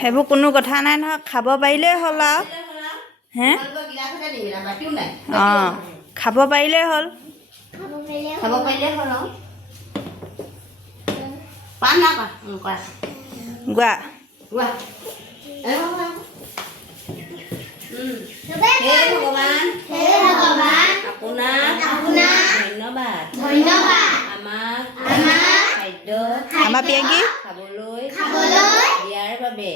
সেইবোৰ কোনো কথা নাই নহয়, খাব পাৰিলেই হ'ল আৰু হে অঁ খাব পাৰিলেই হ'ল আৰু পান না কৰা গোৱা গোৱা হে ভগৱান আপোনাক ধন্যবাদ আমাক খাদ্য আমাৰ পিয়াকি খাবলৈ দিয়াৰ বাবে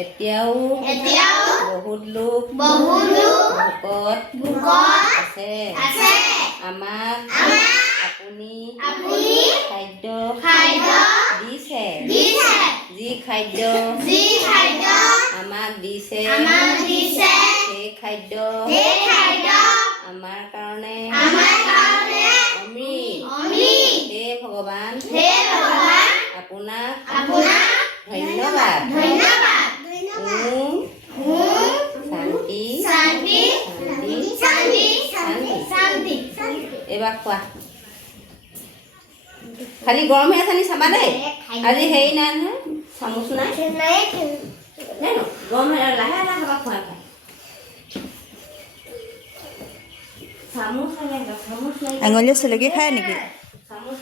এতিয়াও বহুত লোক ভোকত আছে আমাক আপুনি খাদ্য দিছে যি খাদ্য আমাক দিছে সেই খাদ্য আমাৰ কাৰণে অমৃত হে ভগৱান আপোনাক ধন্যবাদ শান্তি এইবাৰ খোৱা খালি গৰম হৈ আছে নি চাবা দেই আজি হেৰি নাই নহয় চামুচ নাই গৰম হৈ লাহে লাহে খাবা খোৱা খাই চামুচ আঙুলিয়ে চেলেকি খায় নেকি চামুচ